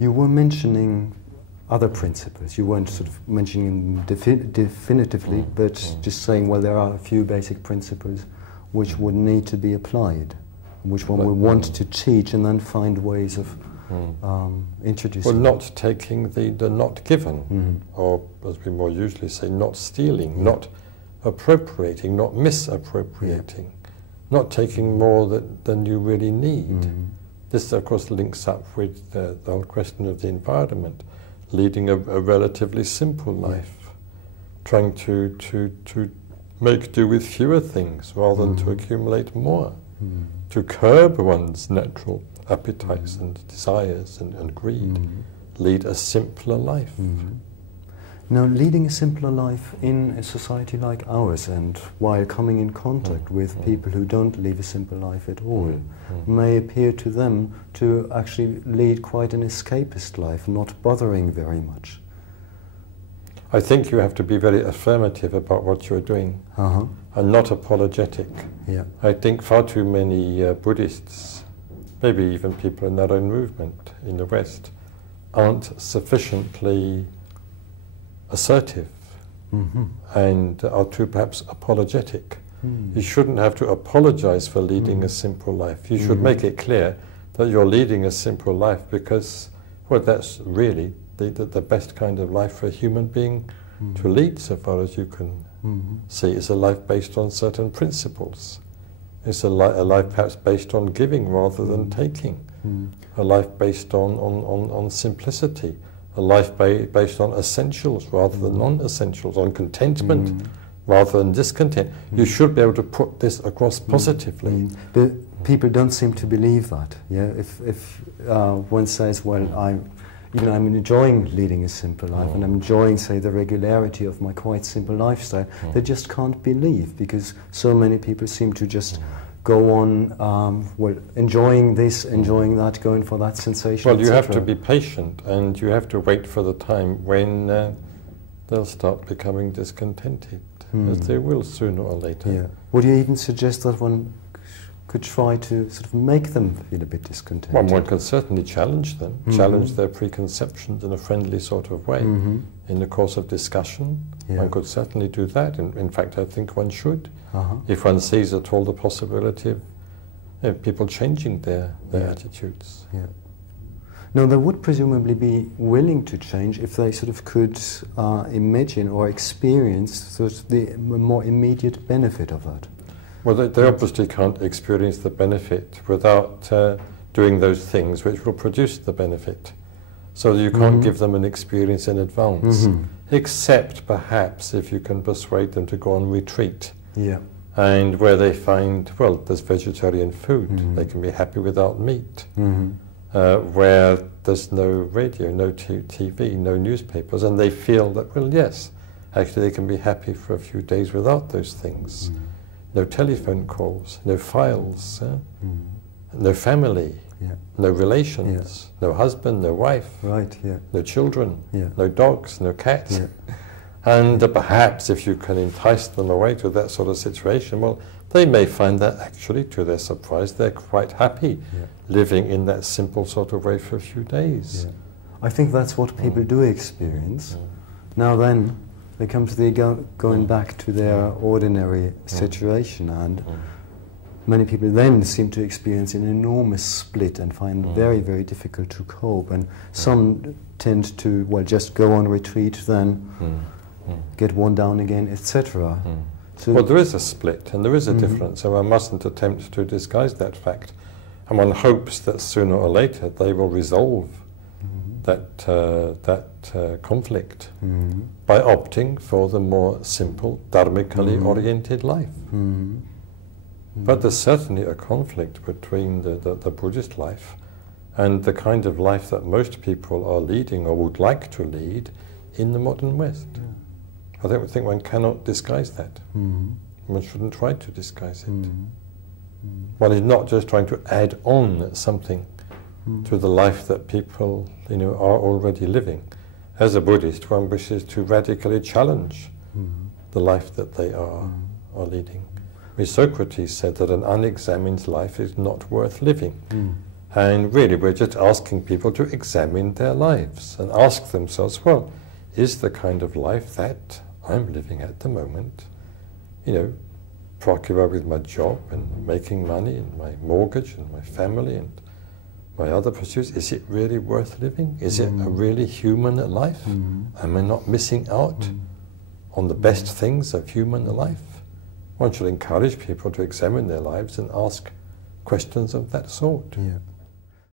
You were mentioning other principles. You weren't sort of mentioning them definitively, but just saying, well, there are a few basic principles which would need to be applied, which one would want to teach, and then find ways of introducing. Well, not taking the not given, or as we more usually say, not stealing, not appropriating, not misappropriating, not taking more than you really need. This, of course, links up with the whole question of the environment, leading a relatively simple life, trying to make do with fewer things rather than to accumulate more, to curb one's natural appetites and desires and greed, lead a simpler life. Now, leading a simpler life in a society like ours, and while coming in contact with people who don't live a simple life at all, may appear to them to actually lead quite an escapist life, not bothering very much. I think you have to be very affirmative about what you're doing, and not apologetic. I think far too many Buddhists, maybe even people in their own movement in the West, aren't sufficiently assertive and are too perhaps apologetic. You shouldn't have to apologize for leading a simple life. You should make it clear that you're leading a simple life because, well, that's really the best kind of life for a human being to lead, so far as you can see. It's a life based on certain principles. It's a life perhaps based on giving rather than taking. A life based on simplicity. A life based on essentials rather than non-essentials, on contentment rather than discontent. You should be able to put this across positively. But people don't seem to believe that. Yeah, if one says, well, I'm enjoying leading a simple life, and I'm enjoying, say, the regularity of my quite simple lifestyle, they just can't believe, because so many people seem to just go on, well, enjoying this, enjoying that, going for that sensation. Well, you have to be patient, and you have to wait for the time when they'll start becoming discontented, as they will sooner or later. Would you even suggest that one could try to sort of make them feel a bit discontented? Well, one can certainly challenge them, challenge their preconceptions in a friendly sort of way. In the course of discussion, one could certainly do that. In fact, I think one should. If one sees at all the possibility of people changing their attitudes. No, they would presumably be willing to change if they sort of could imagine or experience sort of the more immediate benefit of that. Well, they obviously can't experience the benefit without doing those things which will produce the benefit. So you can't give them an experience in advance, except perhaps if you can persuade them to go on retreat. And where they find, well, there's vegetarian food, they can be happy without meat. Where there's no radio, no TV, no newspapers, and they feel that, well, yes, actually they can be happy for a few days without those things. No telephone calls, no files, no family, no relations, no husband, no wife, no children, no dogs, no cats. And perhaps if you can entice them away to that sort of situation, well, they may find that actually, to their surprise, they're quite happy living in that simple sort of way for a few days. I think that's what people do experience. Now then, they come to the going back to their ordinary situation, and many people then seem to experience an enormous split and find it very, very difficult to cope. And some tend to, well, just go on retreat, then get worn down again, etc. So well, there is a split and there is a difference, and one mustn't attempt to disguise that fact. And one hopes that sooner or later they will resolve that conflict by opting for the more simple, dharmically oriented life. But there's certainly a conflict between the Buddhist life and the kind of life that most people are leading or would like to lead in the modern West. I don't think one cannot disguise that. One shouldn't try to disguise it. One is not just trying to add on something to the life that people, are already living. As a Buddhist, one wishes to radically challenge the life that they are leading. Socrates said that an unexamined life is not worth living. And really we're just asking people to examine their lives and ask themselves, well, is the kind of life that I'm living at the moment, you know, preoccupied with my job and making money and my mortgage and my family and my other pursuits, is it really worth living? Is it a really human life? Am I not missing out on the best things of human life? One should encourage people to examine their lives and ask questions of that sort. Yeah.